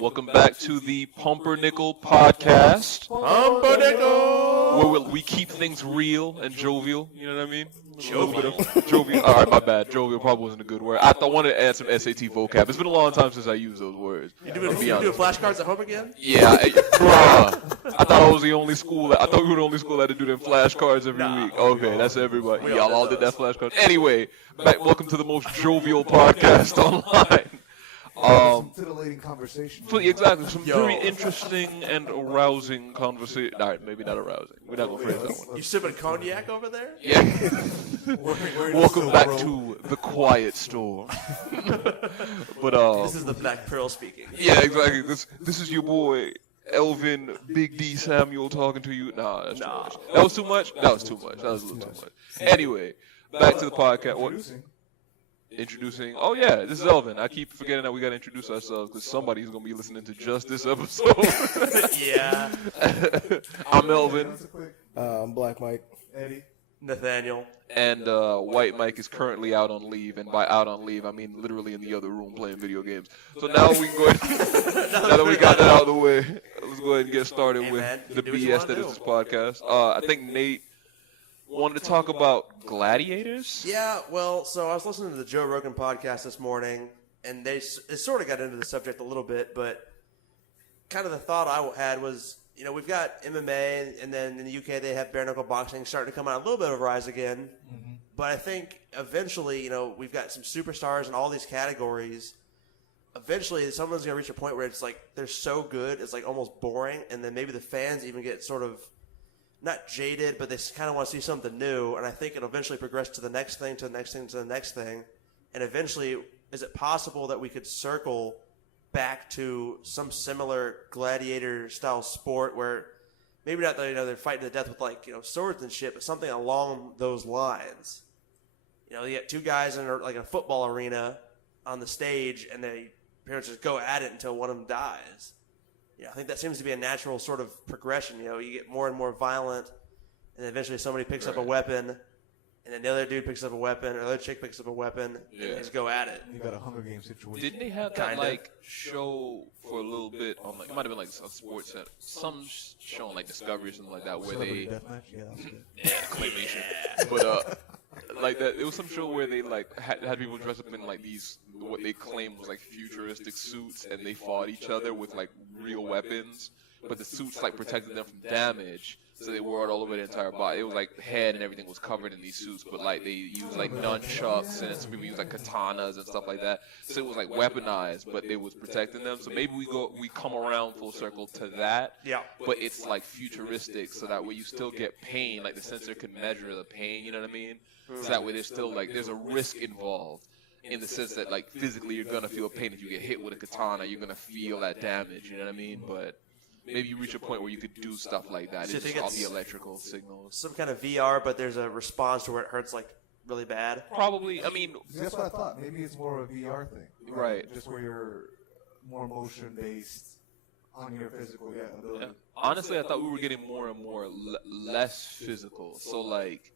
Welcome back to the Pumpernickel podcast. Pumpernickel! Where we keep things real and jovial, you know what I mean? Jovial. Jovial. All right, my bad. Jovial probably wasn't a good word. I wanted to add some SAT vocab. It's been a long time since I used those words. You doing flashcards at home again? Yeah, bruh. I thought I was the only school. I thought we were the only schoel that had to do them flashcards every week. Okay, that's everybody. Y'all all did that flashcard. Anyway, welcome to the most jovial podcast online. Some titillating conversation. Exactly, some very interesting and arousing conversation. All right, maybe not arousing. We're not gonna phrase that one. You sipping cognac over there? Yeah. Welcome back to the quiet storm. But this is the Black Pearl speaking. Yeah, exactly. This is your boy Elvin Big D Samuel talking to you. Nah, that's too much. That was too much. That was too much. That was a little too much. Anyway, back to the podcast. Introducing. Oh yeah, this is Elvin. I keep forgetting that we gotta introduce ourselves because somebody's gonna be listening to just this episode. Yeah. I'm Elvin. I'm Black Mike. Eddie. Nathaniel. And White Mike is currently out on leave, and by out on leave I mean literally in the other room playing video games. So now we can go ahead. Now that we got that out of the way, let's go ahead and get started with the BS that is this podcast. I think Nate wanted to talk about Gladiators? Yeah, well, so I was listening to the Joe Rogan podcast this morning, and they sort of got into the subject a little bit, but kind of the thought I had was, you know, we've got MMA, and then in the UK they have bare-knuckle boxing starting to come on a little bit of a rise again. Mm-hmm. But I think eventually, you know, we've got some superstars in all these categories. Eventually, someone's going to reach a point where it's like they're so good, it's like almost boring, and then maybe the fans even get sort of not jaded, but they kind of want to see something new, and I think it'll eventually progress to the next thing, to the next thing, to the next thing, and eventually, is it possible that we could circle back to some similar gladiator-style sport where maybe not, you know, they're fighting to death with, like, you know, swords and shit, but something along those lines. You know, you get two guys in like a football arena on the stage, and they pretty much just go at it until one of them dies. Yeah, I think that seems to be a natural sort of progression. You know, you get more and more violent, and then eventually somebody picks up a weapon, and then the other dude picks up a weapon, or the other chick picks up a weapon, and they just go at it. You got a Hunger Games situation. Didn't they have that like show for a little bit on like, it might have been like a sports center, some show on like Discovery or something like that, where they claymation, but like that, it was some show where they like had people dress up in like these what they claimed was like futuristic suits, and they fought each other with like real weapons, but the suits like protected them from damage, so they wore it all over their entire body. It was like head and everything was covered in these suits, but like they used like nunchucks, and some people used like katanas and stuff like that. So it was like weaponized, but it was protecting them. So maybe we come around full circle to that. Yeah. But it's like futuristic, so that way you still get pain, like the sensor can measure the pain. You know what I mean? So that way there's still like there's a risk involved. In the sense that, like, physically you're going to feel pain. If you get hit with a katana, you're going to feel that damage, you know what I mean? But maybe you reach a point where you could do stuff like that. So it's just all the electrical signals. Some kind of VR, but there's a response to where it hurts, like, really bad? Probably. I mean... That's what I thought. Maybe it's more of a VR thing. Right. Just where you're more motion-based on your physical ability. Yeah. Honestly, I thought we were getting more and more less physical. So, like...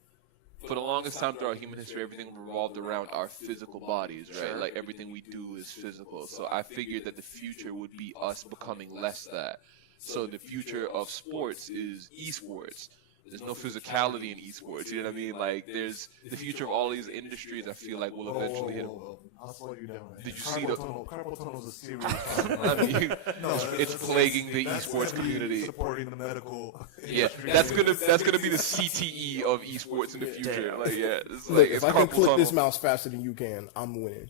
For the longest time throughout human history, everything revolved around our physical bodies, right? Sure. Like, everything we do is physical. So I figured that the future would be us becoming less that. So the future of sports is esports. There's no physicality in esports, you know what I mean? Like, there's the future of all these industries, I feel like, will eventually hit. I'll slow you down. Did you see the... Carpal tunnel is a serious I mean, it's plaguing the esports community. Supporting the medical. Yeah, that's gonna be the CTE of esports in the future. Like, yeah, it's like, Look, it's if I can carpal click tunnel. this mouse faster than you can, I'm winning.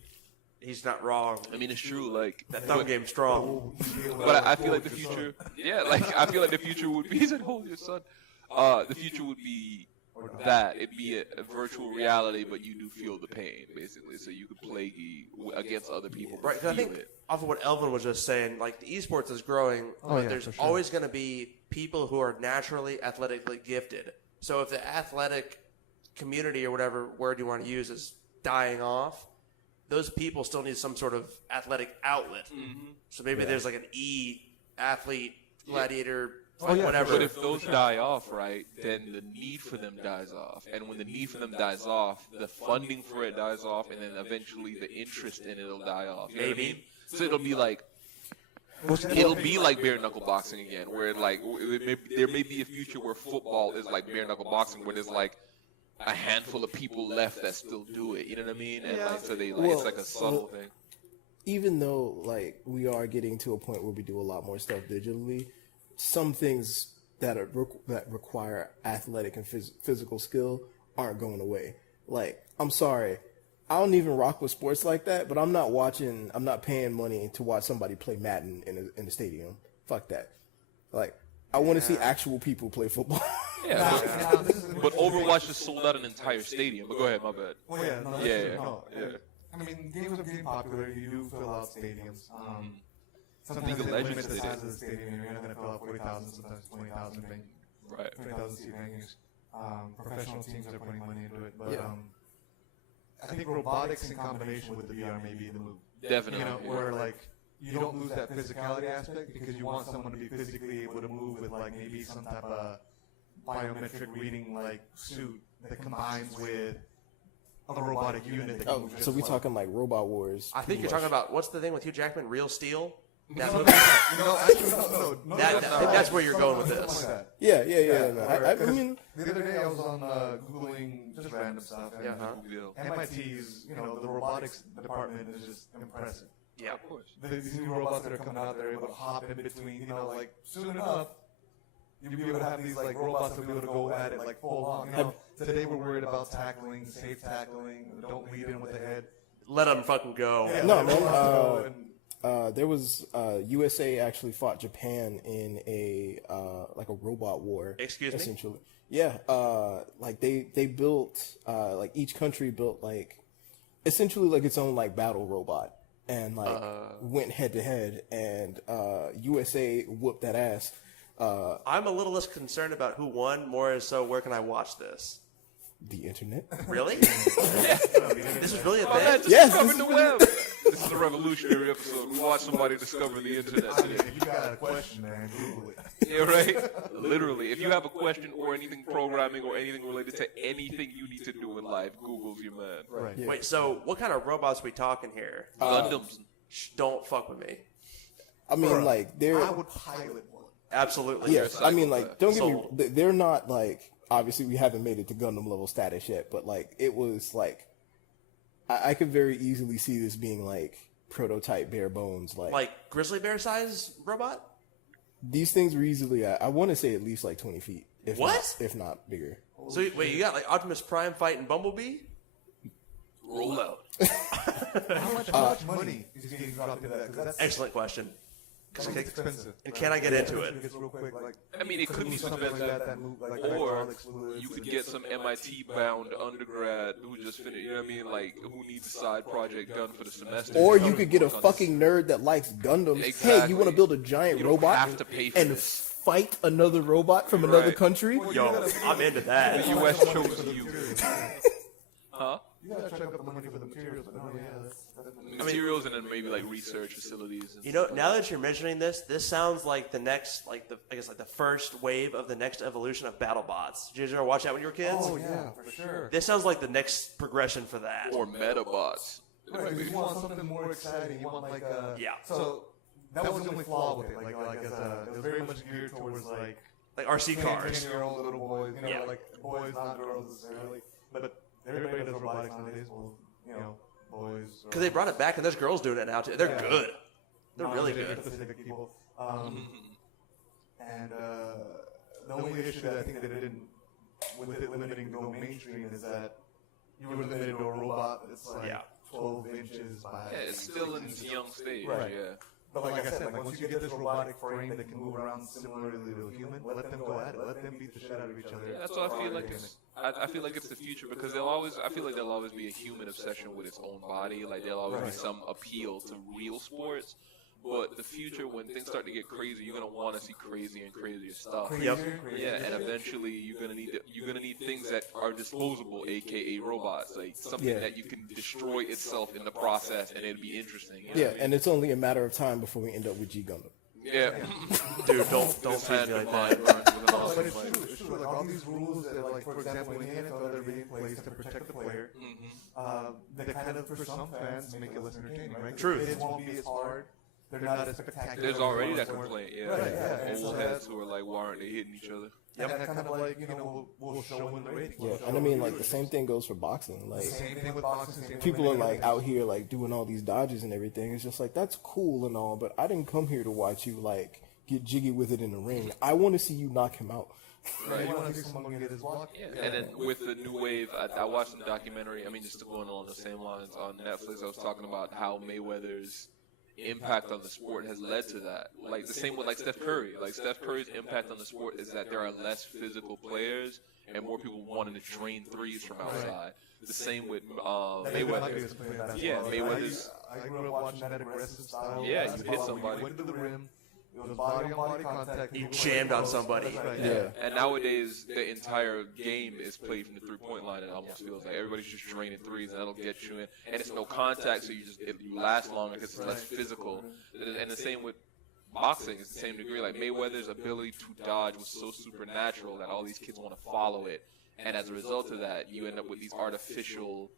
He's not wrong. I mean, it's true. Like That thumb game's strong. But I feel like the future. Yeah, like I feel like the future would be. He said, "Hold your son." The future would be that it'd be a virtual reality, but you do feel the pain, basically. So you could play against other people. Right, 'cause I think off of what Elvin was just saying, like the esports is growing, but there's always going to be people who are naturally athletically gifted. So if the athletic community or whatever word you want to use is dying off, those people still need some sort of athletic outlet. Mm-hmm. So maybe there's like an athlete, gladiator, whatever. But if those die off, right, then the need for them dies off. And when the need for them dies off, the funding for it dies off, and then eventually the interest in it will die off. You know what I mean? So it'll be like, It'll be like bare knuckle boxing again, where like there may be a future where football is like bare knuckle boxing, where there's like a handful of people left that still do it. You know what I mean? And like so they like it's like a subtle thing. Even though like we are getting to a point where we do a lot more stuff digitally, some things that require athletic and physical skill aren't going away. Like, I'm sorry, I don't even rock with sports like that, but I'm not paying money to watch somebody play Madden in a stadium. Fuck that. Like, I want to see actual people play football. Yeah, but Overwatch just sold out an entire stadium. But go ahead, my bad. Well, yeah, no, Yeah. I mean, games are getting popular. You do fill out stadiums. Sometimes League of they Legends limit the did size it. of the stadium. You're not going to fill out 40,000, sometimes 20,000 Right. 20,000 seat venues. Professional teams are putting money into it, but Yeah. I think robotics in combination with the VR may be the move. Definitely. You know, where like you don't lose that physicality aspect because you want someone to be physically able to move with like maybe some type of biometric reading like suit that combines with a robotic unit that can Oh, move just so we like- talking like Robot Wars? I think you're talking about what's the thing with Hugh Jackman? Real Steel. That No, movie? actually, no. I think that's where you're going with this. Something like that. Yeah. No, I Because mean, the other day I was on Googling just random stuff, and MIT's, the robotics department is just impressive. Yeah. Of course. These new robots that are coming out, they're able to hop in between, like soon enough, you'll be able to have these like robots that will be able to go at it like full on. Today we're worried about tackling, safe tackling, don't lead in with the head. Let them fucking go. Yeah, No, let man, robots go and- there was USA actually fought Japan in a like a robot war. Excuse me? Essentially, yeah. Like they built like each country built like essentially like its own like battle robot and like went head to head and USA whooped that ass. I'm a little less concerned about who won, more so where can I watch this? The internet. Really? This is really a Oh, man, thing? just Yes, discovering this the is web. This is a revolutionary episode. We watch somebody discover the internet I mean, today. if you got a question, man, Google it. Yeah, right? Literally. If you have a question or anything programming or anything related to anything you need to do in life, Google's your man. Right. Yeah. Wait, so what kind of robots we talking here? Gundams. Shh, don't fuck with me. I mean, like they're I would pilot one. Absolutely. yes. I mean, like don't get me. Sold. They're not like obviously we haven't made it to Gundam level status yet, but like it was like I could very easily see this being like prototype bare bones. Like grizzly bear size robot? These things were easily, I want to say at least like 20 feet. If What? Not, if not bigger. So wait, you got like Optimus Prime fighting Bumblebee? Roll out. How much money is getting dropped into that? Because that's Excellent question. it's expensive. And can I get into it? Because real quick, like, I mean, it could be something something like that move, like or hydraulics fluids you could and get just- some MIT-bound undergrad who just finished, you know what I mean? Like, who needs a side project done for the semester. Or to you come could get a work on fucking nerd that likes Gundams. Hey, Exactly. you want to build a giant You don't robot have to pay for and this. fight another robot from another Right. country? Yo, I'm into The that. U.S. chose you. Huh? You gotta check out the money for the materials, but that's Materials and then maybe like research facilities. And You know, now that you're mentioning this, this sounds like the next, like the first wave of the next evolution of BattleBots. Did you ever watch that when you were kids? Oh yeah, for sure. This sounds like the next progression for that. or Metabots. Right, because you want something more exciting. You want like a Yeah. So that was the only flaw with it. Like as it was very much geared towards like Like RC cars. 10-year-old little boys. Yeah. Like boys, not girls necessarily. But everybody does robotics nowadays. Well, boys. Because they brought it back, and there's girls doing it now too. They're Yeah. good. They're really non-gender good. specific people. And the only issue that I think that it didn't, with it limiting to go mainstream, is that you were limited to a robot that's like Yeah. 12 inches by. Yeah, it's still in its young stage. Right. Yeah. But like I said, like once you get this robotic frame that can move around similarly to a human, let them go at it. Let them beat the shit out of each other. Yeah, that's what I feel like. I feel like it's the future because I feel like there'll always be a human obsession with its own body. Like there'll always be some appeal to real sports. But the future, when things start to get crazy, you're gonna want to see crazier and crazier stuff. Yep. Yeah, and eventually you're gonna need things that are disposable, aka robots, like something Yeah. that you can destroy itself in the process, and it'd be interesting. You know Yeah, what I mean? and it's only a matter of time before we end up with G Gundam. Yeah. Dude, don't This treat hand me of like mine that. runs with an But awesome it's flame. true. It's true. Like all these rules that, like for example, in the NFL, they're being in place to protect the player. That kind of, for some fans, make it less entertaining, right? Truth. It won't be as hard. they're not as spectacular. There's already that complaint, yeah. Right, yeah. Old heads who are like, why aren't they hitting each other? And that kind of like, will show in the ratings. Yeah, and I mean, like, the same thing goes for boxing. Like, Same thing with boxing. Same people are thing with like out here like doing all these dodges and everything. It's just like, that's cool and all, but I didn't come here to watch you like get jiggy with it in the ring. I want to see you knock him out. Right. You want to see someone get his block? Yeah. And then with the new wave, I watched the documentary. I mean, just going along the same lines on Netflix, I was talking about how Mayweather's impact on the sport has led to that. Like the same with like Steph Curry. Like Steph Curry's impact on the sport is that there are less physical players and more people wanting to drain threes from outside. The same with Mayweather. Yeah, Mayweather's. I grew up watching that aggressive style. Yeah, you hit somebody. Went to the rim. It was body-on-body contact. He jammed on somebody. Right. Yeah. And nowadays, the entire game is played from the three-point line. It almost feels like everybody's just draining threes, and that'll get you in. And it's no contact, so you last longer because it's less physical. And the same with boxing, it's the same degree. Like Mayweather's ability to dodge was so supernatural that all these kids want to follow it. And as a result of that, you end up with these artificial,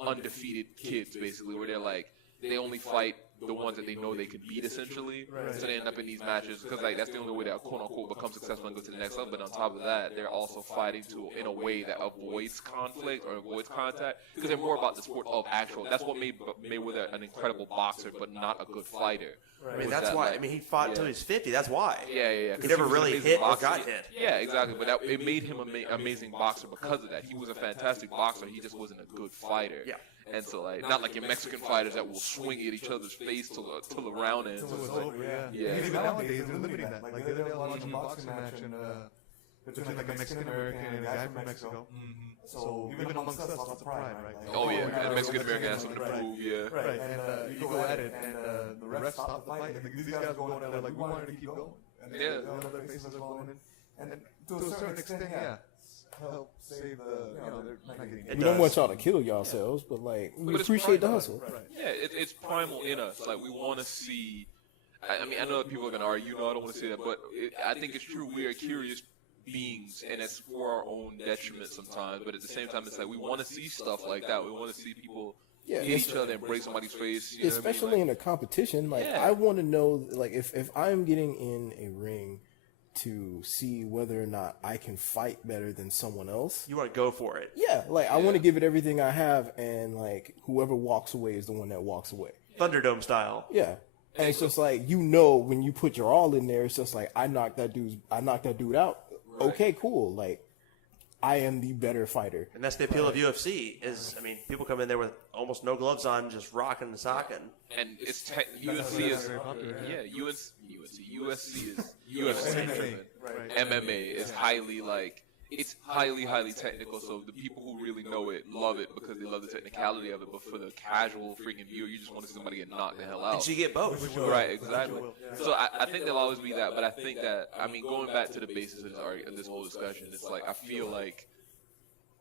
undefeated kids, basically, where they're like, they only fight the ones that they know they could beat, essentially. Right. So they end up in these matches because like that's the only way that quote unquote become successful and go to the next level. But on top of that, they're also fighting in a way that avoids conflict or avoids contact because they're more about the sport of actual. That's what made Mayweather an incredible boxer, but not a good fighter. I mean, that's why. I mean, he fought until he was 50. That's why. Yeah. He never really hit or got hit. Yeah, exactly. But it made him an amazing boxer because of that. He was a fantastic boxer. He just wasn't a good fighter. Yeah. And so, like, not like your Mexican fighters that will swing at each other's face till the round ends. So it's over, Yeah. And even nowadays, they're limiting that. Like, they're watching a boxing match between like a Mexican-American and a guy from Mexico. So even amongst us, lots of pride, right? Like, Oh, yeah. And Mexican American has something to prove, yeah. Right, and you go at it, and the ref stopped the fight, and these guys are going at it like, we wanted to keep going. And Yeah. their faces are glowing. And to a certain extent, yeah, help save the, they're not getting We don't want y'all to kill yourselves, but like we But it's appreciate the primal. hustle. Yeah, it's primal in us. Like, we want to see. I mean, I know that people are going to argue, I don't want to say that, but I think it's true. We are curious beings, and it's for our own detriment sometimes. But at the same time, it's like we want to see stuff like that. We want to see people hit each other and break somebody's face. You know Especially what I mean? in a competition. Like, Yeah. I want to know, like, if I'm getting in a ring to see whether or not I can fight better than someone else. You want to go for it. Yeah, like I want to give it everything I have, and like whoever walks away is the one that walks away. Thunderdome style. Yeah, and it's just like when you put your all in there, it's just like I knocked that dude out. Right. Okay, cool. Like I am the better fighter. And that's the appeal of UFC is, I mean, people come in there with almost no gloves on, just rocking and socking. And it's UFC is USC is UFC driven. MMA is highly technical. So the people who really know it love it because they love the technicality of it. But for the casual freaking viewer, you just want to see somebody get knocked the hell out. And so you get both. Right, exactly. So I think there'll always be that, but I think that, I mean, going back to the basis of this whole discussion, it's like I feel like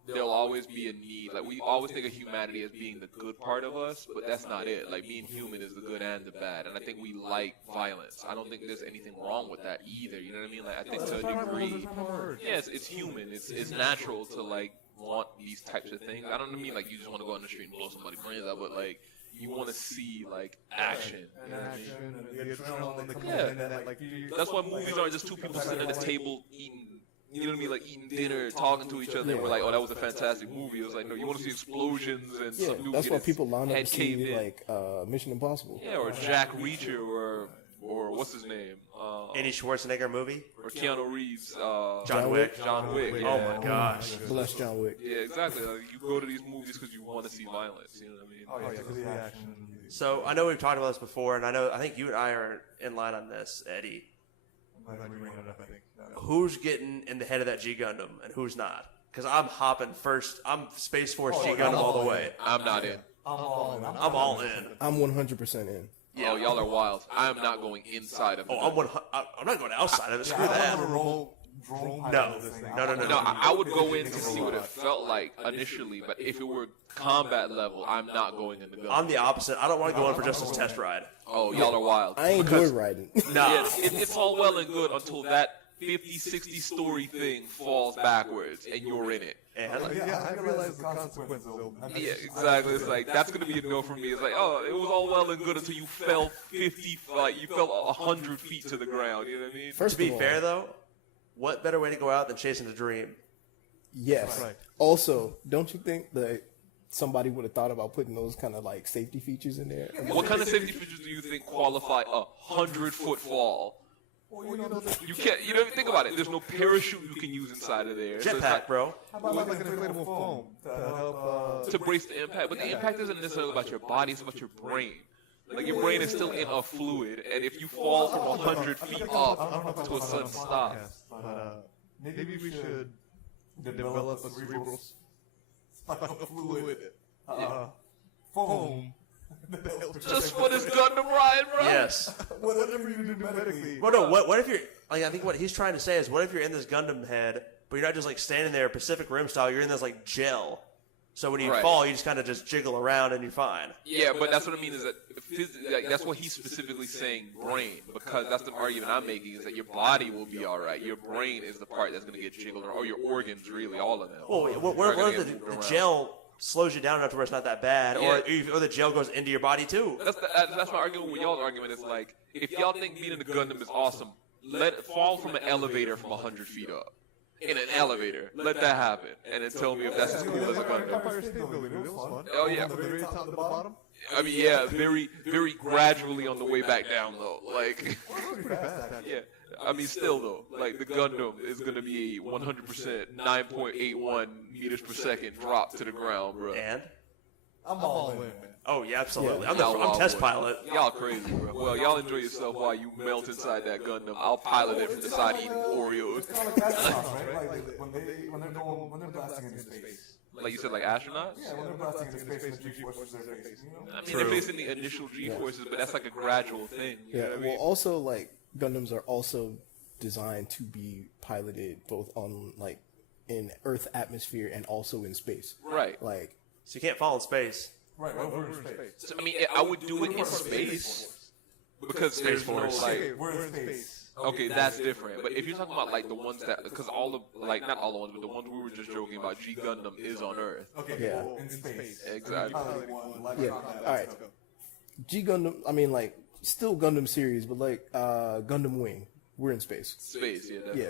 there'll always be a need. Like, we always think of humanity as being the good part of us, but that's not it. Like, being human is the good and the bad, and I think we like violence. I don't think there's anything wrong with that either. You know what I mean? Like, I think to a degree, yes, it's human. It's natural to like want these types of things. I don't mean like you just want to go on the street and blow somebody's brains out, but like you want to see like action. You know what I mean? The adrenaline, the Yeah. like That's why movies aren't just two people sitting at a table eating. You know what I mean? Like eating dinner, talking to each other. And we're like, oh, that was a fantastic movie. It was like, no, you want to see explosions and Yeah, some new that's kid why is people line up head to caved see in. like Mission Impossible. Yeah, or Jack Reacher, or what's his name? Any Schwarzenegger movie? Or Keanu Reeves. John Wick. John Wick. Yeah. Oh my gosh. Bless John Wick. Yeah, exactly. Like, you go to these movies because you want to see violence. You know what I mean? because the action. So I know we've talked about this before, and I think you and I are in line on this, Eddie. I'm glad you bring it up, I think. Who's getting in the head of that G Gundam and who's not? Because I'm hopping first. I'm Space Force G Gundam all the way. I'm not in. I'm all in. I'm 100% in. Yeah, y'all are wild. I am not going inside of it. I'm not going outside of it. Screw I that. want to roll drone pilot No. this thing. No. No, I would go in to see what it felt like initially, but if it were combat level, I'm not going in the gun. I'm the opposite. I don't want to go in for just a test ride. Oh, y'all are wild. I ain't Because- joyriding. Nah. Yeah, it's all well and good until that 50, 60-story thing falls backwards and you're in it. And Yeah, I realize the consequences. Yeah, exactly. It's like, that's going to be a no for me. It's like, oh, it was all well and good until you fell 50, like, you fell 100 feet to the ground. You know what I mean? First to be of all, fair, though, what better way to go out than chasing a dream? yes. Right. Also, don't you think that somebody would have thought about putting those kind of like safety features in there? What kind of safety features do you think qualify a 100-foot fall? You can't. You don't think about it. There's no parachute you can use inside of there. So it's Jetpack, like, bro. How about like an inflatable foam to help? to brace the impact, but the impact isn't necessarily about your body; it's about your brain. Like your brain is still in a fluid, and if you fall from 100 feet up to a sudden stop, Maybe we should develop a cerebral spinal fluid foam. just for this Gundam ride, bro. Yes. Whatever you do medically. Well, no. What if you're like? I think what he's trying to say is, what if you're in this Gundam head, but you're not just like standing there Pacific Rim style. You're in this like gel. So when you Right. fall, you just kind of just jiggle around and you're fine. Yeah, but that's what I mean is that like, that's what he's specifically saying, brain, because that's the argument I'm making is that your body will be all right. Your brain is the part that's going to get jiggled around, or your organs, really, all of them. Well, what are gonna if get moved the around. gel slows you down enough to where it's not that bad, Yeah. or the gel goes into your body too? That's my argument with y'all's argument. Is like, if y'all think being in the Gundam is awesome, let it fall from an elevator from 100 feet up. In an elevator, let that happen, and then tell me if that's as cool as a Gundam. Empire State Building, it was fun. Oh yeah, From the very top to the bottom. I mean yeah, very very gradually on the way back down though. Like Pretty fast, actually. yeah, I mean still though, like the Gundam is gonna be a 100% 9.81 meters per second drop to the ground, bro. And I'm all in, man. oh yeah, absolutely. Yeah. I'm test pilot. Y'all crazy, bro. Well, y'all enjoy yourself while you melt inside that Gundam. I'll pilot it from the side eating Oreos. It's kind of like astronauts, right? Like when they're blasting into space. Like you said, like astronauts? Yeah, when they're blasting into space, and the G-forces their face. You know? I mean, they're facing the initial G-forces, but that's like a gradual thing. You know Yeah. what I Well, mean? also like Gundams are also designed to be piloted both on like in Earth atmosphere and also in space. Right. Like So you can't fall in space. Right, we're in space. So, I mean, I would do it in space because there's no Force. Okay, like. we're in space. Okay, that's different. But if you're talking about like the ones that, because all the like not all the ones, but the ones we were just joking about, G Gundam is on Earth. Okay, Yeah. well, in space. Exactly. Yeah. All right. G Gundam. I mean, like still Gundam series, but like Gundam Wing. We're in space. Space, yeah, definitely. Yeah.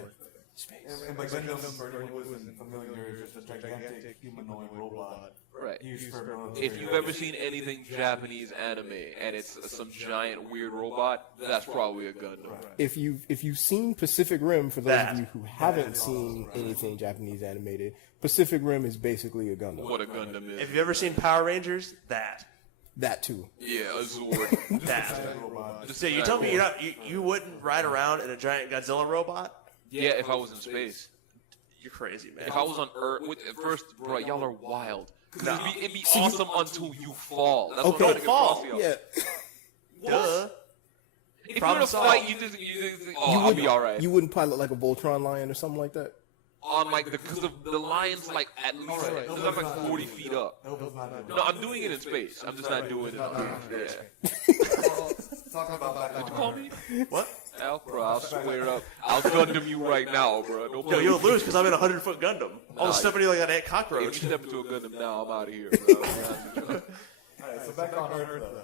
And by Gundam, for anyone who isn't familiar, is just a gigantic humanoid robot. Right. Used for military. If you've ever seen anything Japanese anime and it's some giant weird robot, that's probably a Gundam. If you've seen Pacific Rim, for those That. of you who haven't seen anything Japanese animated, Pacific Rim is basically a Gundam. What a Gundam is. If you've ever seen Power Rangers, that. That too. Yeah, a Zord. That. Just So you tell me you wouldn't ride around in a giant Godzilla robot? Yeah, if I was in space. You're crazy, man. If I was on Earth, at first, bro, y'all are wild. 'Cause Nah. it'd be awesome until you fall. That's Okay. what I'm trying to get across to y'all. Yeah. Duh. If you're in Problem a fight, solved. you just think, oh, I'll be all right. You wouldn't pilot like a Voltron lion or something like that. On like because of the lion's like at least it's like 40 feet up. No, I'm doing it in space. I'm just not doing it on Earth. Yeah. Talking about that. What you call me? What? Al, bro, I'll square up. I'll Gundam you right now, bro. Don't Yo, play you'll with me. lose because I'm in a 100-foot Gundam. I'll step on you like an ant If cockroach. you step into a Gundam now, I'm out of here, bro. Alright, so back on Earth, though.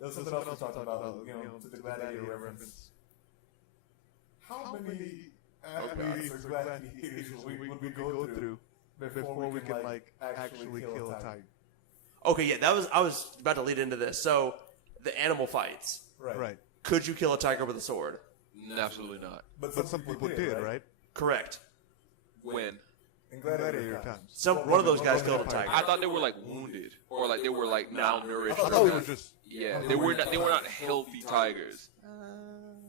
There's something else we're talking about, to the Gladiator reference. How many athletes or gladiators would we go through before we can, like, actually kill a tiger? Okay, yeah, I was about to lead into this. So, the animal fights. Right. Could you kill a tiger with a sword? Absolutely not. But some people did, right? Correct. When? In Gladiator times. One of those guys killed a tiger. I thought they were like wounded or like they were like malnourished. I thought it was just... Yeah, they were not healthy tigers.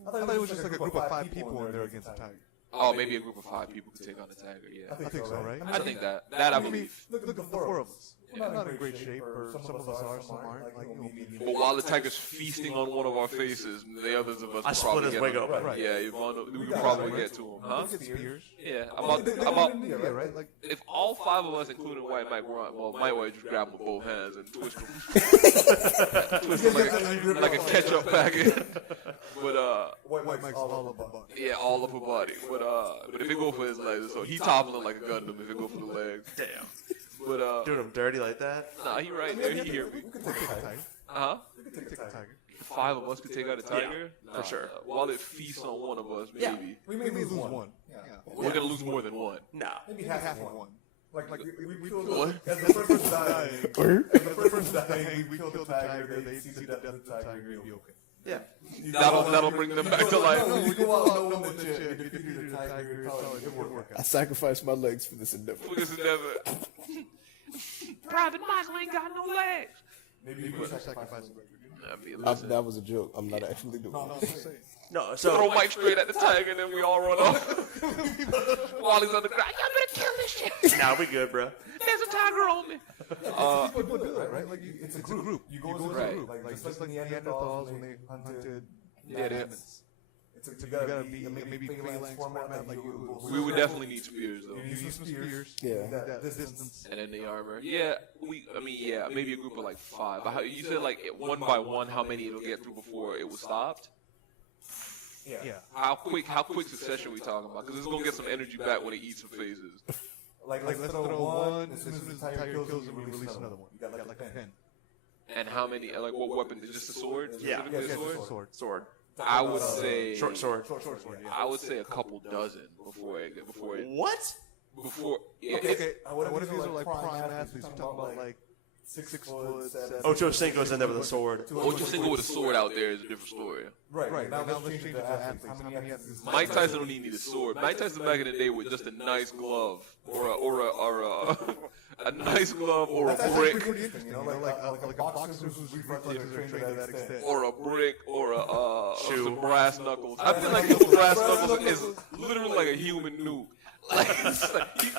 I thought it was just like a group of 5 people in there against a tiger. Oh, maybe a group of 5 people could take on a tiger. Yeah, I think so, right? I think that I believe. Look at the 4 of us. not in great shape, or some of us are, some aren't. Like, medium. But while the tiger's feasting on one of our faces, the others of us I will split probably his get wig him. open. Right. Yeah, we could probably get to him, huh? Spears. Yeah, Yeah, right? Like, if all 5 of us, including White Mike, were on, well, Mike would just grab him with both hands and twist him, twist him like a ketchup packet. But White Mike's all up above. yeah, all up her body. But if it go for his legs, so he toppling like a Gundam. If it go for the legs, Damn. but Doing him dirty like that? nah, he right there. He hear me. We could take a tiger. Uh huh. We could take a tiger. 5 of us could take out a tiger, for sure. While it feasts on one of us, Yeah. maybe We may lose one. Yeah. we're gonna lose more than one. Nah. Maybe half of one. Like we killed What? as the first person dying. As the first person dying, we killed the tiger. They see that the tiger, you'll be okay. Yeah. That'll bring them back to life. No, we go out knowing that you defeated the tiger. It would work I out. sacrificed my legs for this endeavor. This is never. Private Michael ain't got no legs. Maybe you could sacrifice him. That was a joke. I'm not actually doing it. No, Throw so Mike straight at the tiger, and then we all run off. While he's on the ground, y'all better kill this shit. now we good, bro. There's a tiger on me. People do it, right? Like it's a group. You go as a Right. group. Like just like the Neanderthals when they hunted Yeah, mammoths. You gotta be maybe phalanx format like you. We would definitely need spears, though. You need some spears. Yeah. That distance. And then the armor. Yeah, maybe a group of like 5. But how, you said like one by one, how many it'll get through before it was stopped? Yeah. How quick succession we talking about? Because it's gonna get some energy back when it eats some phases. Like let's throw one. As soon as the tiger kills him, we release another one. You got like 10. And how many? Like what weapon? Just a sword? Yeah. Specifically a sword? Sword. I would say Short sword. Short sword. Yeah. I would say a couple dozen before What? yeah. Okay. What if these are like prime athletes? We're talking about like 6 foot, 7. Ocho Cinco's in there with a sword. Ocho Cinco with a sword out there is a different story. Right. Now let's change it to athletes. How many athletes? Mike Tyson don't even need a sword. Mike Tyson back in the day with just a nice glove or a nice glove or a That's brick pretty interesting, you know, like a boxer whose reflexes are trained to that extent. or a brick or Shoe. some brass knuckles. I feel like his brass knuckles is literally like a human nuke. Like,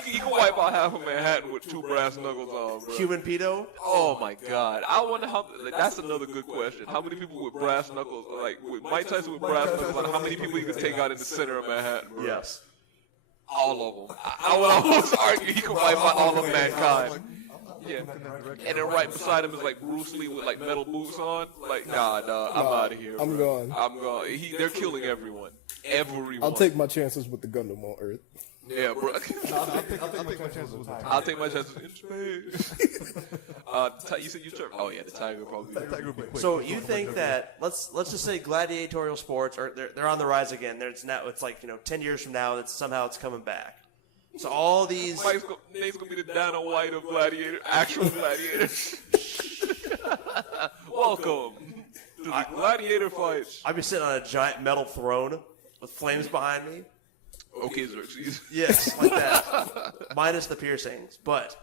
he can wipe out half of Manhattan with 2 brass knuckles on, bro. Human pedo? Oh my God! I wonder how. Like, that's another good question. How many people with brass knuckles, like with Mike Tyson with brass knuckles, like, how many people you could take out in the center of Manhattan, bro? Yes. All of them. I would almost argue he could wipe out all of mankind. Yeah. And then right beside him is like Bruce Lee with like metal boots on. Like, nah, I'm out of here. I'm bro. gone. I'm gone. They're killing everyone. Everyone. I'll take my chances with the Gundam on Earth. Yeah, bro. I'll take my chances with the tiger. I'll take my chances in space. You said you turned. Oh yeah, the tiger probably. Tiger would be quick. So you think that let's just say gladiatorial sports are they're on the rise again. It's like 10 years from now that somehow it's coming back. So all these Nate's gonna be the Dana White of gladiator, actual gladiators. Welcome to the gladiator fights. I'd be sitting on a giant metal throne with flames behind me. Okay, Xerxes. Yes, like that. Minus the piercings. But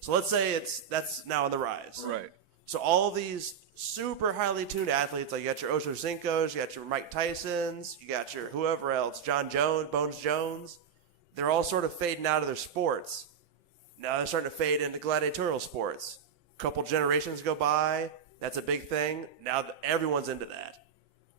so let's say that's now on the rise. Right. So all these super highly tuned athletes, like you got your Ocho Cincos, you got your Mike Tysons, you got your whoever else, John Jones, Bones Jones, they're all sort of fading out of their sports. Now they're starting to fade into gladiatorial sports. A couple generations go by, that's a big thing. Now everyone's into that.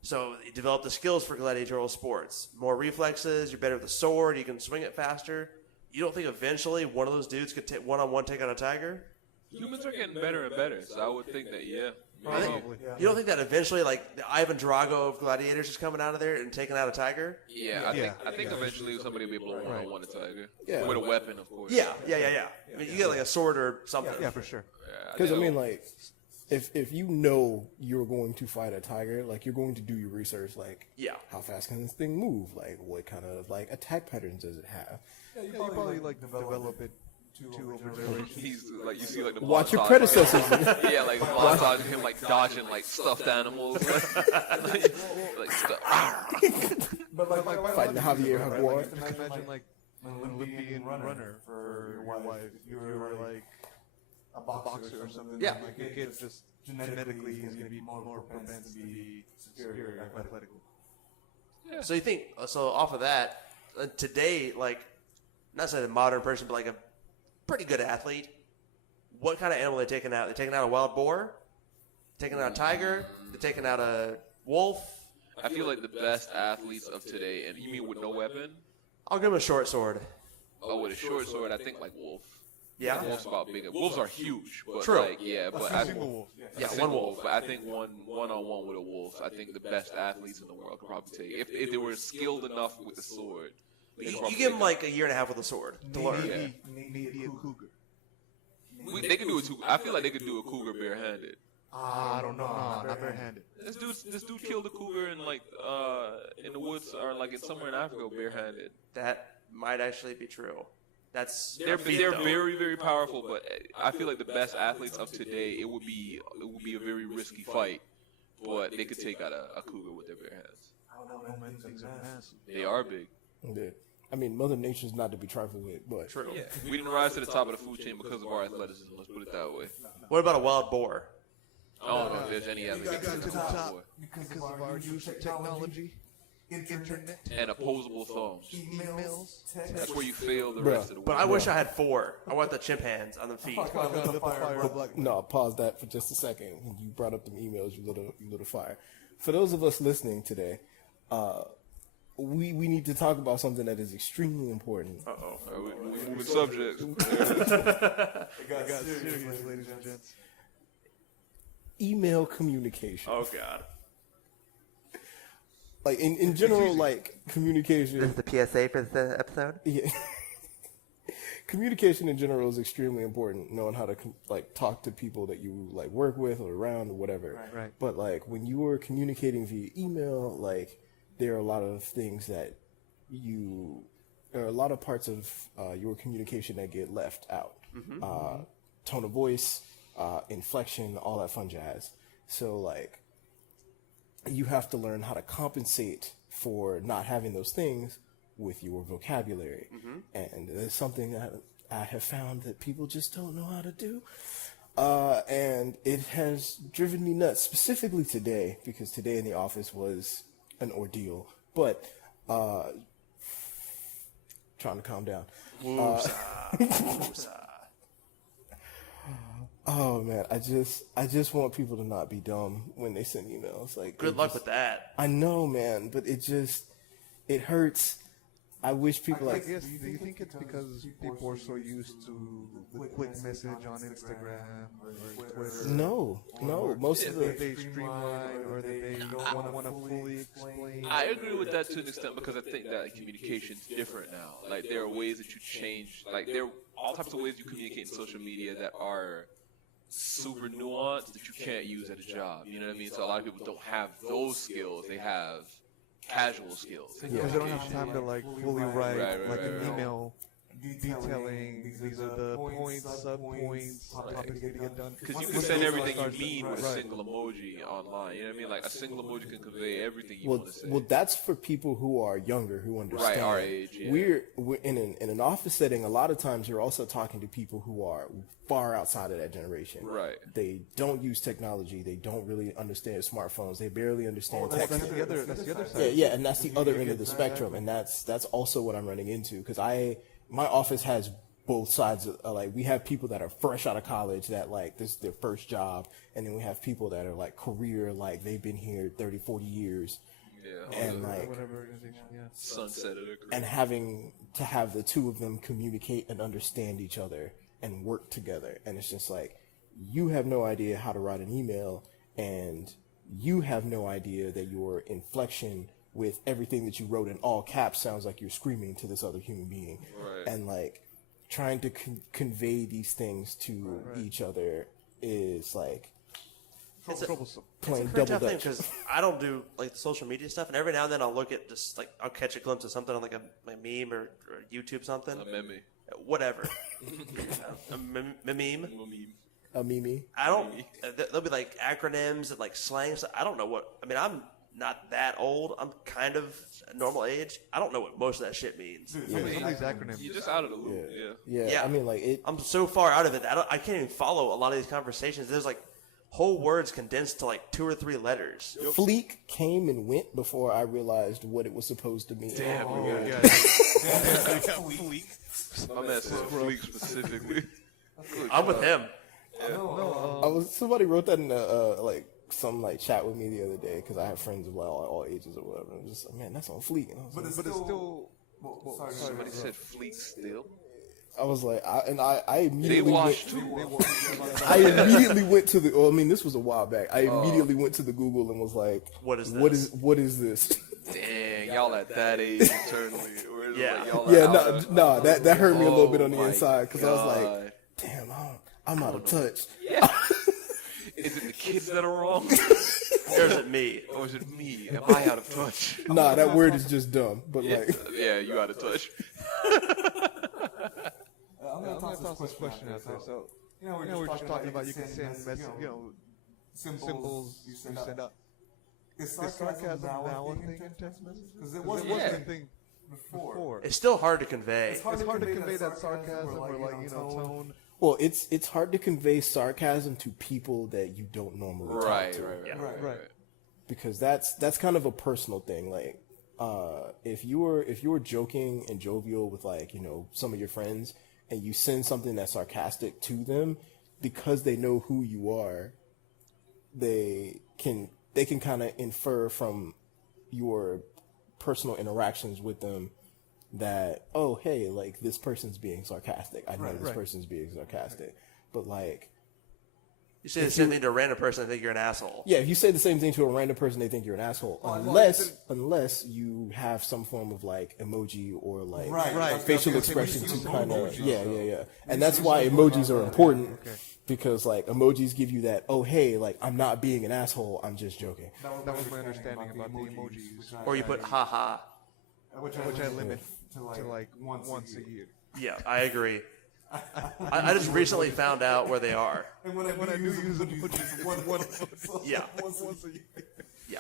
So you develop the skills for gladiatorial sports. More reflexes, you're better with the sword, you can swing it faster. You don't think eventually one of those dudes could one-on-one take out a tiger? Humans are getting better and better, so I would think that, yeah. I think- Probably. You don't think that eventually, like, the Ivan Drago of Gladiators is coming out of there and taking out a tiger? Yeah, I think eventually somebody will be able to one-on-one a tiger. Yeah. With a weapon, of course. Yeah. I mean, you get like a sword or something. Yeah, for sure. Because I mean, like, if you know you're going to fight a tiger, like you're going to do your research, like, Yeah. how fast can this thing move? Like, what kind of like attack patterns does it have? Yeah, you probably like develop it to over generations. He's like, you see like the Watch your montage. predecessors. Yeah, like montage of him like dodging like stuffed animals. like stuff. But like Fighting Javier right? Jaguar. Like, just imagine like an Olympian runner for your wife. If you were like a boxer or something. Yeah. Like your kid just genetically is going to be more propense to be superior athletically. So you think, so off of that, today, like, not saying a modern person, but like a pretty good athlete, what kind of animal are they taking out? They're taking out a wild boar, taking out a tiger, they're taking out a wolf. I feel like the best athletes of today, and you mean with no weapon? I'll give him a short sword. Oh, with a short sword, I think like wolf. Yeah? Wolf's about big. Wolves are huge, but True. like but A single wolf. Yeah, single one wolf. But I think one-on-one with a wolf, I think the best athletes in the world could probably take. If they were skilled enough with the sword, they could You probably give him take like a year and a half with a sword to learn. Maybe a cougar. They can do it too. I feel like they could do a cougar barehanded. I don't know. No, not barehanded. This dude killed a cougar in the woods or like in somewhere in Africa barehanded. That might actually be true. They're very, very powerful, but I feel like the best athletes of today, it would be a very risky fight, but they could take out a cougar with their bare hands. Those things are massive. They are big. Yeah. I mean, Mother Nature's not to be trifled with, but True. Yeah. We didn't rise to the top of the food chain because of our athleticism. Let's put it that way. What about a wild boar? I don't know if there's any We got evidence to the top for it. because of our use of technology, internet, And opposable thumbs. emails. That's where you fail the Bruh. rest of the But world. I wish I had 4. I want the chimp hands on the feet. no, pause that for just a second. When you brought up them emails, you lit a fire. For those of us listening today, we need to talk about something that is extremely important. Uh-oh. We moving subjects. It got serious, ladies and gents. Email communication. Oh, God. Like in general, like communication. the PSA for the episode? Yeah. Communication in general is extremely important. Knowing how to talk to people that you like work with or around or whatever. Right. But like when you are communicating via email, like there are a lot of things that there are a lot of parts of your communication that get left out. Tone of voice, inflection, all that fun jazz. So like you have to learn how to compensate for not having those things with your vocabulary. And it's something that I have found that people just don't know how to do. And it has driven me nuts, specifically today, because today in the office was an ordeal. But trying to calm down. Oh man, I just want people to not be dumb when they send emails. Like, Good luck with that. I know, man, but it hurts. I wish people I guess, do you think it's because people are so used to the quick message on Instagram or Twitter? No, most of They the streamline or they don't want to fully explain. I agree with that to an extent because I think that communication's different now. Like there are ways that you change. Like there are all types of ways you communicate in social media that are super nuanced that you can't use at a job. You know what I mean? So a lot of people don't have those skills. They have casual skills. Because they don't have time to like fully write Right. an email detailing these are the points, sub-points, topics need to get done. Because you can send everything you mean with a single emoji online. You know what I mean? Like a single emoji can convey everything you want to say. well, that's for people who are younger who understand. Right, our age, yeah. We're in an office setting. A lot of times, you're also talking to people who are far outside of that generation. Right. They don't use technology. They don't really understand smartphones. They barely understand That's texting. the other side. Yeah, and that's the other end of the spectrum, and that's also what I'm running into because my office has both sides. Like we have people that are fresh out of college that like this is their first job, and then we have people that are like career, like they've been here 30, 40 years, Yeah. and like Whatever organization, yeah. Sunset of their career. and having to have the two of them communicate and understand each other and work together, and it's just like you have no idea how to write an email, and you have no idea that your inflection with everything that you wrote in all caps sounds like you're screaming to this other human being. Right. And like trying to convey these things to each other is like Troublesome. playing It's a pretty double tough thing dutch. because I don't do like the social media stuff, and every now and then I'll look at just like I'll catch a glimpse of something on like a meme or YouTube something, A meme. whatever, a meme. Meme. A meme. I don't. There'll be like acronyms and like slang. So I don't know what. I mean, I'm not that old. I'm kind of normal age. I don't know what most of that shit means. Some of these acronyms. You're just out of the loop. Yeah. Yeah, I mean like it. I'm so far out of it that I can't even follow a lot of these conversations. There's like whole words condensed to like 2 or 33 letters. Fleek came and went before I realized what it was supposed to mean. Damn, Oh, we yeah. got Fleek. My man said Fleek specifically. I'm with him. Somebody wrote that in some chat with me the other day because I have friends of all ages or whatever. And just man, that's on fleek. And I was But like, it's still. Sorry, Somebody said fleek still. I was like, I immediately They washed went, too. I immediately went to the. Well, I mean, this was a while back. I immediately went to the Google and was like, What is What is this? Dang, y'all at that age internally. Yeah. That hurt me a little bit on the my inside because I was like, God. damn, I'm out of touch. Yeah. Is it the kids that are wrong? Or is it me? Or is it me? Am I out of touch? Nah, that word is just dumb. But Yeah, you out of touch. I'm going to toss this question out there. So, we're just talking about you can send symbols you send up. Is sarcasm now a thing in text messages? Because it wasn't a thing before. It's still hard to convey. It's hard to convey that sarcasm or tone. Well, it's hard to convey sarcasm to people that you don't normally talk to. Right. Because that's kind of a personal thing. Like, if you were joking and jovial with some of your friends, and you send something that's sarcastic to them, because they know who you are, they can kind of infer from your personal interactions with them that, oh, hey, like this person's being sarcastic. I know this person's being sarcastic. But You say the same thing to a random person, I think you're an asshole. yeah, if you say the same thing to a random person, they think you're an asshole. Unless you have some form of emoji or facial expression to kind of yeah. And that's why emojis are important because emojis give you that, oh hey, I'm not being an asshole, I'm just joking. That was my understanding about the emojis. Or you put haha. Which I limit to once a year. Yeah, I agree. I just recently found out where they are. And when I do use emojis, one Yeah. once a year. Yeah,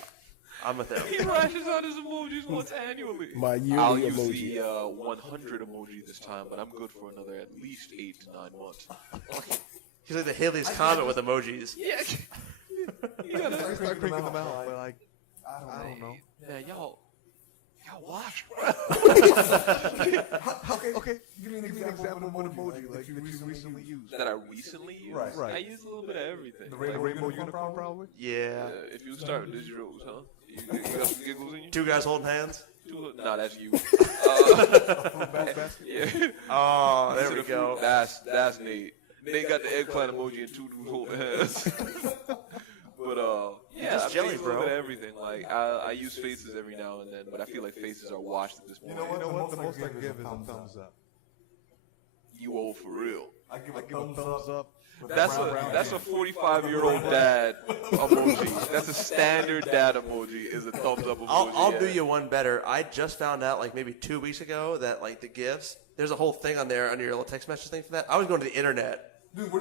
I'm with them. He rashes out his emojis once annually. My yearly I'll use emoji. the 100 emoji this time, but I'm good for another at least 8 to 9 months. He's like the Haley's Comet with emojis. Yeah. You gotta I start cranking them out, but I don't know. Man, y'all watch, Okay. Give me an example of one emoji that you recently used. that I recently used. Right. I use a little bit of everything. The rainbow unicorn, probably. Yeah. If you start with this rose, huh? You got some giggles in you? Two guys holding hands. Nah, that's you. Basket. Yeah. Oh, there we go. That's Nate. Nate got the eggplant emoji and 2 dudes holding hands. But yeah, Just I jelly, use a little bro. bit of everything. I use faces every now and then, but I feel like faces are washed at this point. You know what? The most I give is a thumbs up. You old for real. I give a thumbs up. That's a 45-year-old dad emoji. That's a standard dad emoji. Is a thumbs up emoji. I'll do you one better. I just found out maybe 2 weeks ago that the GIFs, there's a whole thing on there under your little text message thing for that. I was going to the internet and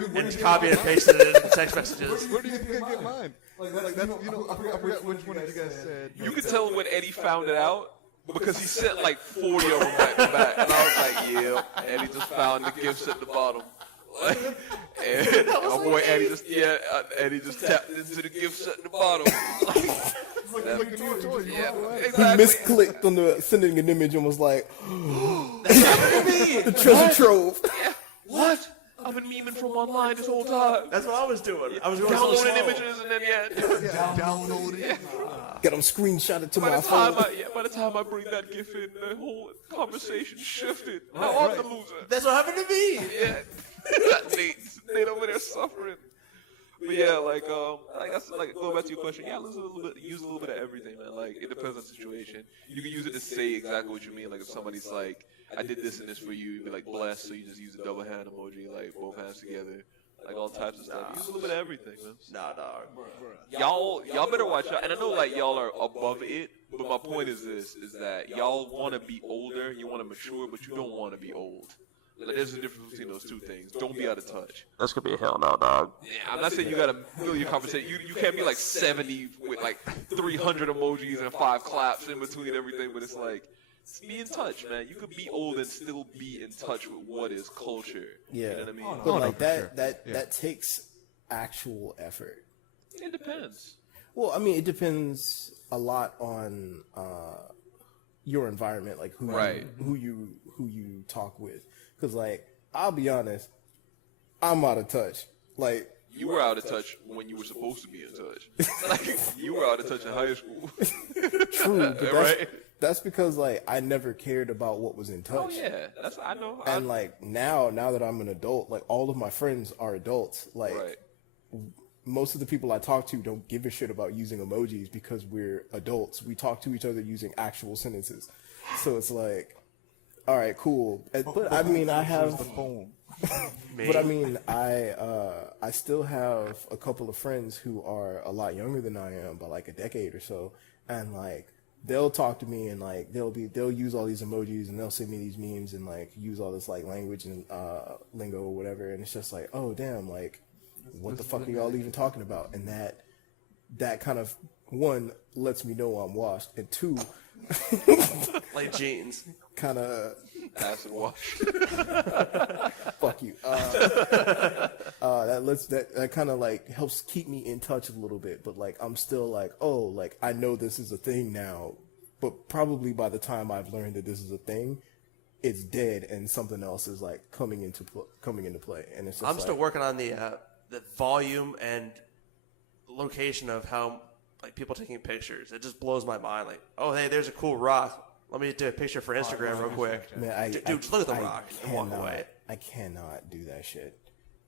copying and pasting it into text messages. Where do you think I get mine? I forgot which one you guys said. You could tell when Eddie found it out because he sent 40 of them back to back, and I was like, yeah. Eddie just found the gifts at the bottom. And my boy Eddie just tapped into the gifts at the bottom. Like a new toy. Yeah, He exactly. misclicked on the sending an image and was like, That's happened to me. the treasure trove. Yeah. What? I've been memeing from online this whole time. That's what I was doing. I was going so Downloading slow. images and then Download it. Got them screenshotted to By my the time phone. by the time I bring that GIF in, the whole conversation shifted. Now I'm the loser. That's what happened to me. Yeah. Nate over there suffering. But yeah, going back to your question, yeah, use a little bit of everything, man. It depends on the situation. You can use it to say exactly what you mean. If somebody's like, I did this and this for you, you'd be like, bless, so you just use a double hand emoji, both hands together. All types of stuff. Use a little bit of everything, man. Nah, dog. Y'all better watch out. And I know y'all are above it, but my point is this, is that y'all want to be older, you want to mature, but you don't want to be old. There's a difference between those two things. Don't be out of touch. That's gonna be a hell no, dog. Yeah, I'm not saying you gotta fill your conversation. You can't be 70 with 300 emojis and 5 claps in between everything, but it's be in touch, man. You could be old and still be in touch with what is culture. Yeah. You know what I mean? But for sure. that takes actual effort. It depends. Well, I mean, it depends a lot on your environment, who you talk with. Because I'll be honest, I'm out of touch. Like, you were out of touch when you were supposed to be in touch. Like, you were out of touch in high school. true, but Right? that's because like I never cared about what was in touch. Oh yeah, I know. And like now that I'm an adult, like all of my friends are adults. Like Right. most of the people I talk to don't give a shit about using emojis because we're adults. We talk to each other using actual sentences. So it's like, all right, cool. But I mean, I have. the phone. But I mean, I still have a couple of friends who are a lot younger than I am by like a decade or so, and like they'll talk to me and like they'll use all these emojis and they'll send me these memes and like use all this like language and lingo or whatever, and it's just like, oh damn, like what the fuck are y'all even talking about? And that kind of, one, lets me know I'm washed, and two, Like jeans. kind of Acid wash. fuck you. That kind of like helps keep me in touch a little bit, but like I'm still like, oh, like I know this is a thing now, but probably by the time I've learned that this is a thing, it's dead and something else is like coming into play, and it's just I'm still working on the volume and location of how like people taking pictures. It just blows my mind. Like, oh hey, there's a cool rock. Let me do a picture for Instagram real quick. Man, Dude, just look at the rock and walk away. I cannot do that shit.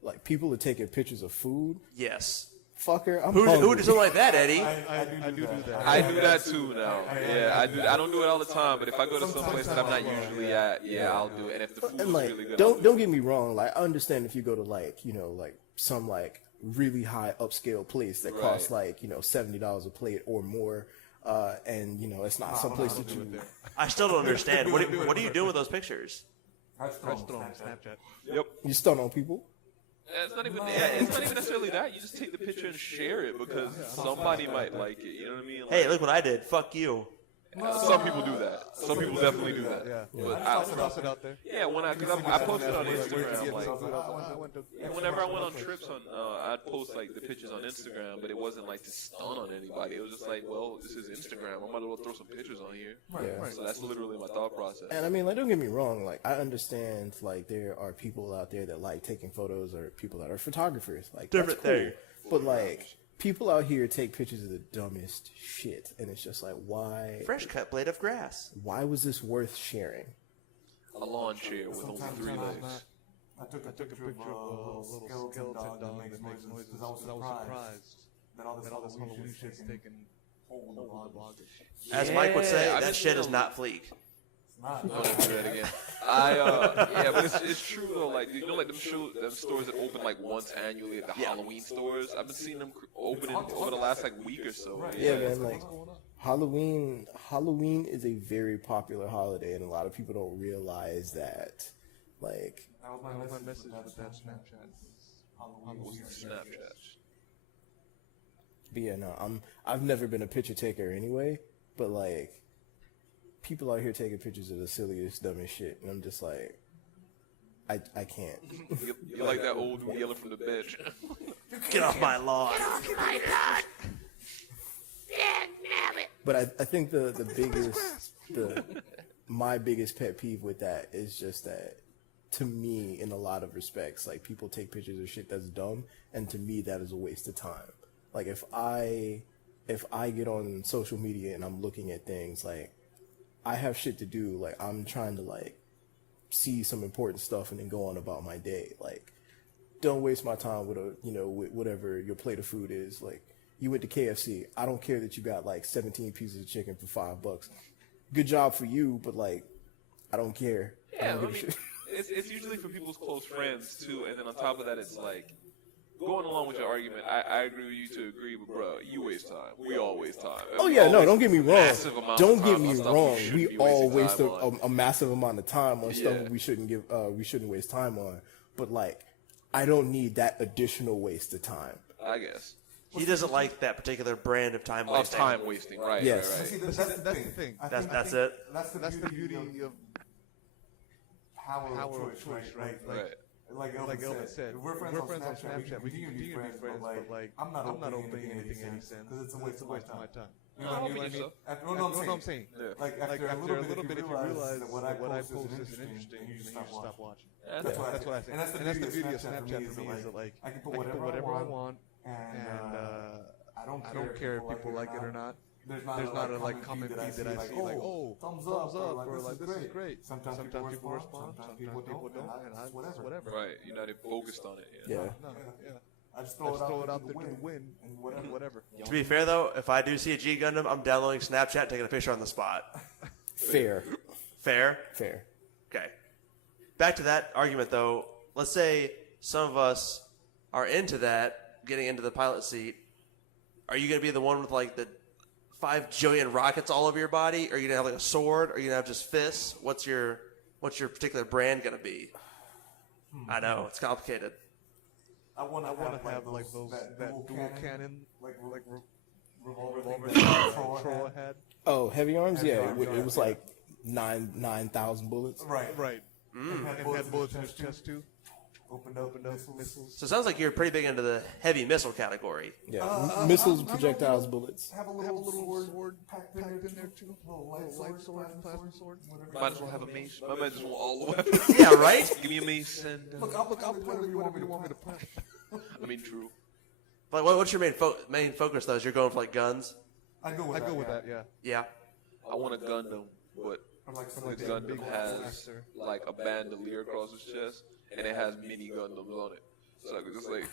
Like people are taking pictures of food. Yes. Fucker, I'm Who hungry. does something like that, Eddie? I do that. I do that too now. Yeah, I do. I don't do it all the time, but if I go to some place that I'm not usually at, yeah, I'll do it. And if the food is And like, really good, I'll do don't get me wrong. Like, I understand if you go to like, like some like really high upscale place that costs like, $70 a plate or more, and it's not some place that you. I still don't understand. What are you doing with those pictures? Snapchat. Yep. You stun on people. It's not even necessarily that. You just take the picture and share it because somebody might like it. You know what I mean? Like, Hey, look what I did. Fuck you. some people do that. Some people definitely do that. Yeah. But Toss it out there. yeah, because I posted on Instagram like. I went to. Whenever I went on trips I'd post like the pictures on Instagram, but it wasn't like to stun on anybody. It was just like, well, this is Instagram. I might as well throw some pictures on here. Yeah. So that's literally my thought process. And I mean, like, don't get me wrong. Like, I understand, like, there are people out there that like taking photos, or people that are photographers. Like, Different that's cool. thing. But like, people out here take pictures of the dumbest shit, and it's just like, why? Fresh cut blade of grass. Why was this worth sharing? A lawn chair with only 3 legs. I took a picture of a little skeleton dog that makes noises because I was surprised that all this Halloween shit's taken hold of the blog. As Mike would say, Yeah, that shit is not fleek. I'm gonna do that again. Yeah, but it's true though. Like like them stores that open like once annually, like the Halloween stores. I've been seeing them opening over the last like week or so. Yeah, man. Like, Halloween is a very popular holiday, and a lot of people don't realize that. Like, That was my message with that Snapchat. Snapchat. but yeah, no, I've never been a picture taker anyway, but like, people out here taking pictures of the silliest, dumbest shit, and I'm just like, I can't. You like that old dude yelling from the bench? Get off my lawn. But I think my biggest pet peeve with that is just that, to me, in a lot of respects, like, people take pictures of shit that's dumb, and to me that is a waste of time. Like, if I get on social media and I'm looking at things, like, I have shit to do. Like, I'm trying to like see some important stuff and then go on about my day. Like, don't waste my time with with whatever your plate of food is. Like, you went to KFC. I don't care that you got like 17 pieces of chicken for $5. Good job for you, but like, I don't care. Yeah, don't give a shit. it's usually for people's close friends too, and then on top of that, it's like going along with your argument. I agree with you to agree, but bro, you waste time. We all waste time. Oh yeah, no, don't get me wrong. Massive amounts Don't of get time me on stuff wrong. shouldn't We be all wasting waste time on. a massive amount of time on stuff Yeah. we shouldn't waste time on. But like, I don't need that additional waste of time. I guess. He doesn't like that particular brand of time Of wasting. time wasting, right? Yes. Right, right. See, that's the thing. That's it. That's the beauty of power of choice, right? Right. Like Elvis said, if we're friends on Snapchat, we can continue to be friends, but like, I'm not opening anything any sense because it's a waste of my time. You know what I mean? so. I'm saying. Yeah. Like after a little bit, if you realize that what I post isn't interesting, then you just stop watching. Yeah. That's what I think. And that's the beauty of Snapchat for me is that like I can put whatever I want, and I don't care if people like it or not. There's not a like comment feed that I see like, oh, thumbs up, or like this is great. Sometimes people respond, sometimes people don't, and whatever. Right, you're not even focused on it. Yeah. No, yeah. I just throw it out there to win and whatever. To be fair, though, if I do see a G Gundam, I'm downloading Snapchat, taking a picture on the spot. Fair. Fair? Fair. Okay. Back to that argument, though. Let's say some of us are into that, getting into the pilot seat. Are you going to be the one with, like, the 5 jillion rockets all over your body? Are you going to have, like, a sword? Are you going to have just fists? What's your particular brand going to be? I know. It's complicated. I want to have like those that dual cannon like revolver Troa had. Oh, heavy arms? Yeah, it was like 9,000 bullets. Right. And had bullets in his chest too. Opened up missiles. So it sounds like you're pretty big into the heavy missile category. Yeah, missiles, projectiles, bullets. Have a little sword packed in there too. Little light sword, plasma sword. Might as well have a mace. My man just want all the weapons. Yeah, right? Give me a mace and. Look, I'll play whatever you want me to play. I mean, true. But what's your main focus, though? Is you're going for, like, guns? I go with that, yeah. Yeah. I want a Gundam, but the Gundam has like a bandolier across his chest, and it has mini Gundams on it. So I could just like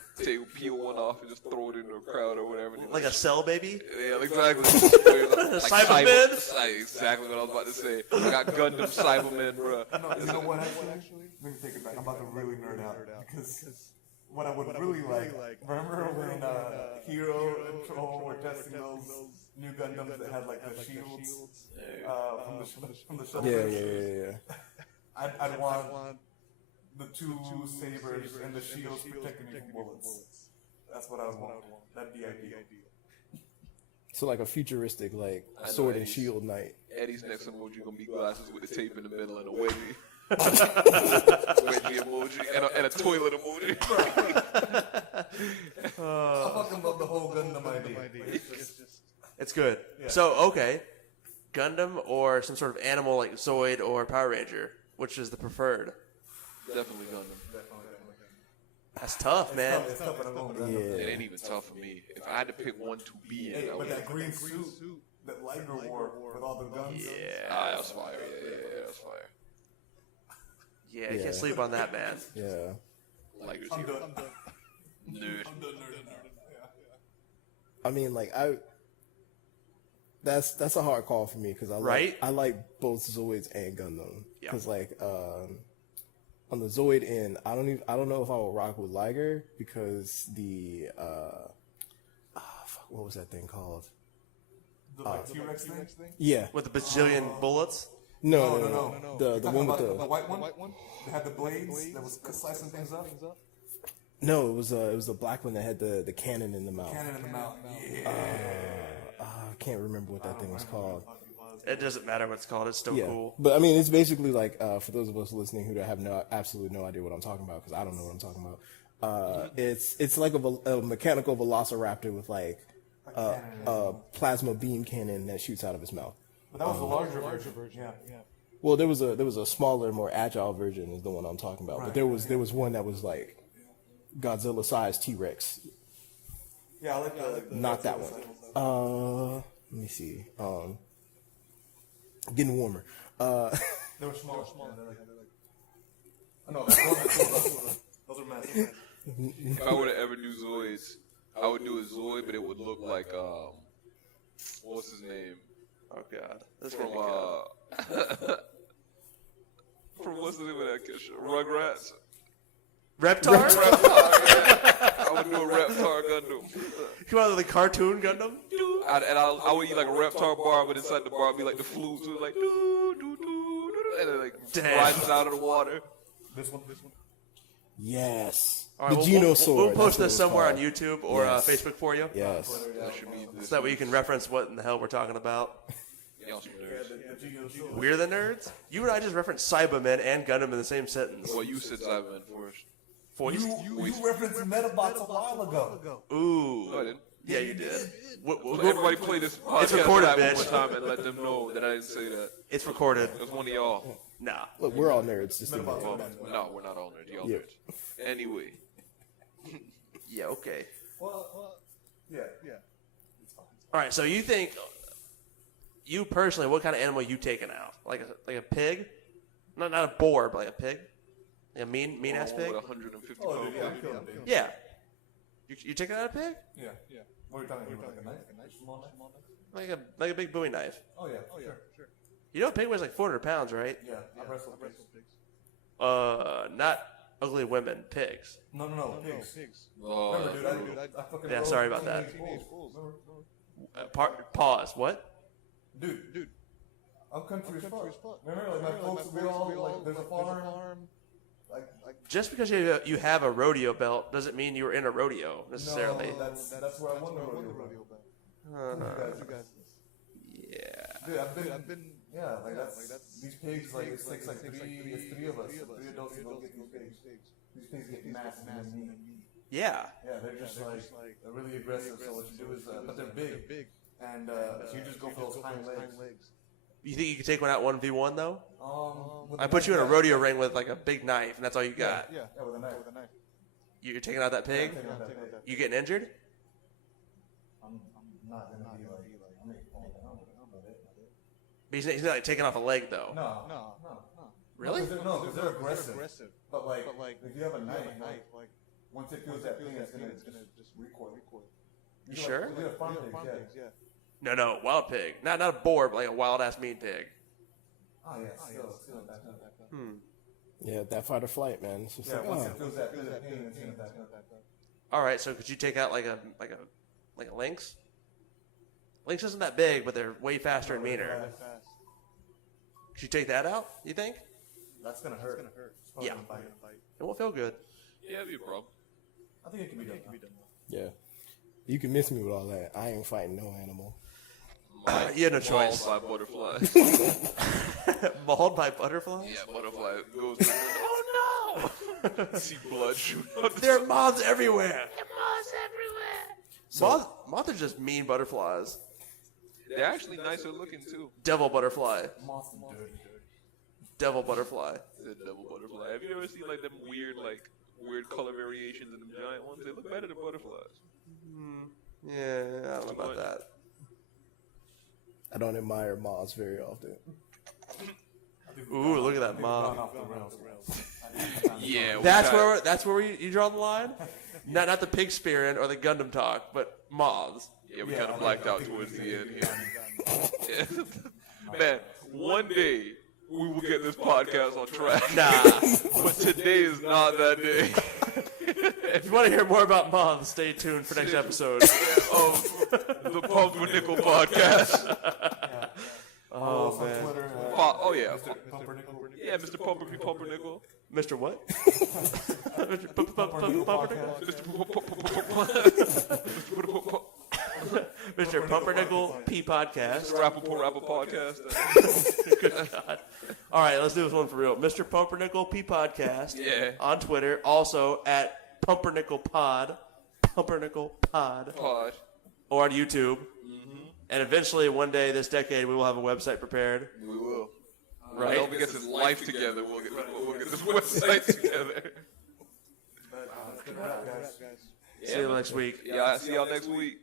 peel one off and just throw it into a crowd or whatever. Like a cell baby? Yeah, exactly. Cybermen? Exactly what I was about to say. I got Gundam Cybermen, bro. You know what? Actually, let me take it back. I'm about to really nerd out because what I would really like. Remember when Hero and Troll were testing those new Gundams that had like the shields from the shoulders? Yeah. I'd want the two sabers and the shields protecting you from bullets. That's what I would want. That'd be ideal. So like a futuristic like sword and shield knight. Eddie's next emoji gonna be glasses with the tape in the middle and a wedgie. Wedgie emoji and a toilet emoji. I fucking love the whole Gundam idea. It's good. Yeah. So, okay. Gundam or some sort of animal like Zoid or Power Ranger? Which is the preferred? Definitely Gundam. That's tough, man. It's tough. It ain't even tough for me. If I had to pick one to be in, but that green suit that Liger wore with all the guns. Yeah, that was fire. Yeah, that was fire. Yeah, you can't sleep on that, man. Yeah. Liger's I'm here. done. Nerd. I mean, like that's a hard call for me because I like both Zoids and Gundam because like on the Zoid end, I don't know if I will rock with Liger because the what was that thing called? The like T-Rex thing? Yeah. With the bajillion bullets? No. The one with the white one. They had the blades that was slicing things up. No, it was the black one that had the cannon in the mouth. Yeah. I can't remember what that thing was called. It doesn't matter what it's called. It's still cool. But I mean, it's basically like for those of us listening who have absolutely no idea what I'm talking about because I don't know what I'm talking about. It's like a mechanical velociraptor with like a plasma beam cannon that shoots out of his mouth. But that was the larger version. Yeah. Well, there was a smaller, more agile version is the one I'm talking about. Right, but there was one that was like Godzilla-sized T-Rex. Yeah, I like the not that one. Let me see. Getting warmer. They were small. No, those are massive. If I were to ever do Zoids, I would do a Zoid, but it would look like what's his name? Oh God, from what's the name of that kid? Rugrats. Reptar? I would do a Reptar Gundam. Come on, the cartoon Gundam? I would eat like a Reptar bar, but inside the bar would be like the flute, so like doo doo doo, and it like rises out of the water. This one. Yes. All right, the Geno Saurer. We'll post this somewhere on YouTube or Facebook for you. Yes. That should be this. So that way you can reference what in the hell we're talking about. Y'all some nerds. We're the nerds? You and I just referenced Cybermen and Gundam in the same sentence. Well, you said Cybermen first. Voiced? You referenced Metabots a while ago. Ooh. No, I didn't. Yeah, you did. Everybody play this podcast It's recorded, back bitch. one more time and let them know that I didn't say that. It's recorded. It was one of y'all. Nah. Look, we're all nerds. Just admit it. Well, no, we're not all nerds. Y'all Yeah. nerds. Anyway. Yeah, okay. Well, yeah. All right, so you think, you personally, what kind of animal you taking out? Like a pig? Not a boar, but like a pig? Like a mean ass pig? With 150 Oh, pound dude, yeah, I'm pig. killing it, dude. Yeah. You taking out a pig? Yeah. What are you talking about? Like a knife? Small knife? Like a big Bowie knife. Oh, yeah. Sure. You know a pig weighs like 400 pounds, right? Yeah, I wrestle pigs. Not ugly women, pigs. No, pigs. Oh, Remember, dude, I fucking Yeah, rode sorry about that. teenage bulls. Remember? Pause. What? Dude. I'm country as fuck. Remember, like my folks, we all, like, there's a farm. Like Just because you have a rodeo belt doesn't mean you were in a rodeo necessarily. no, that's where I won the rodeo belt. You guys. Yeah. Dude, I've been. Yeah, like that's these pigs. Like it takes like three of us, 3 adults to go get these pigs. These pigs get massive meat. Yeah. Yeah, they're just like they're really aggressive. So what you do is, but they're big, and so you just go for those hind legs. You think you could take one out 1v1 though? With I a put you in a knife, rodeo ring with like a big knife, and that's all you got. Yeah, with a knife. You're taking out that pig? Taking out that pig. You getting injured? I'm not gonna be like I'm making fun of it. But he's not like taking off a leg though. No. Really? No, because they're aggressive. But like if you have a knife, like once it feels that thing, it's gonna just recoil. You sure? We have farm pigs, yeah. No, wild pig. Not a boar, but like a wild ass mean pig. Oh yeah, still back up. Yeah, that fight or flight, man. It's just Yeah, like, once oh. it feels that pain, it's gonna back up. All right, so could you take out like a lynx? Lynx isn't that big, but they're way faster and meaner. Could you take that out? You think? That's gonna hurt. Yeah. It won't feel good. yeah, it'd be a problem. I think it can be done. Yeah. You can miss me with all that. I ain't fighting no animal. You had no choice. Mauled by butterflies. Mauled by butterflies? Yeah, butterfly goes. Oh no! See blood shoot out. There are moths everywhere. Moths are just mean butterflies. They're actually nicer looking too. Devil butterfly. Monster dirty. Devil butterfly. The devil butterfly. Have you ever seen like them weird color variations in them giant ones? They look better than butterflies. Yeah, I don't know about that. I don't admire moths very often. Ooh, look at that moth. Off the rails. Yeah, That's where you draw the line. Not the pig spearing or the Gundam talk, but moths. Yeah, we kind of blacked out towards the end here. Yeah. Man, one day we will get this podcast on track. Nah. But today is not that day. If you want to hear more about moths, stay tuned for next episode. Of the Pumpernickel podcast. Oh man, Twitter. Oh yeah, Pumpernickel. yeah, Mr. Pumpernickel. Mr. What? Mr. Pumpernickel P podcast. Rapper podcast. Good God. All right, let's do this one for real. Mr. Pumpernickel P podcast. Yeah. On Twitter, also at Pumpernickel Pod. Pumpernickel Pod. Pod. Or on YouTube. And eventually, one day this decade, we will have a website prepared. We will. Right? When Elvis gets his life together, we'll get this website together. Good wrap, guys. See you next week. Yeah, see y'all next week.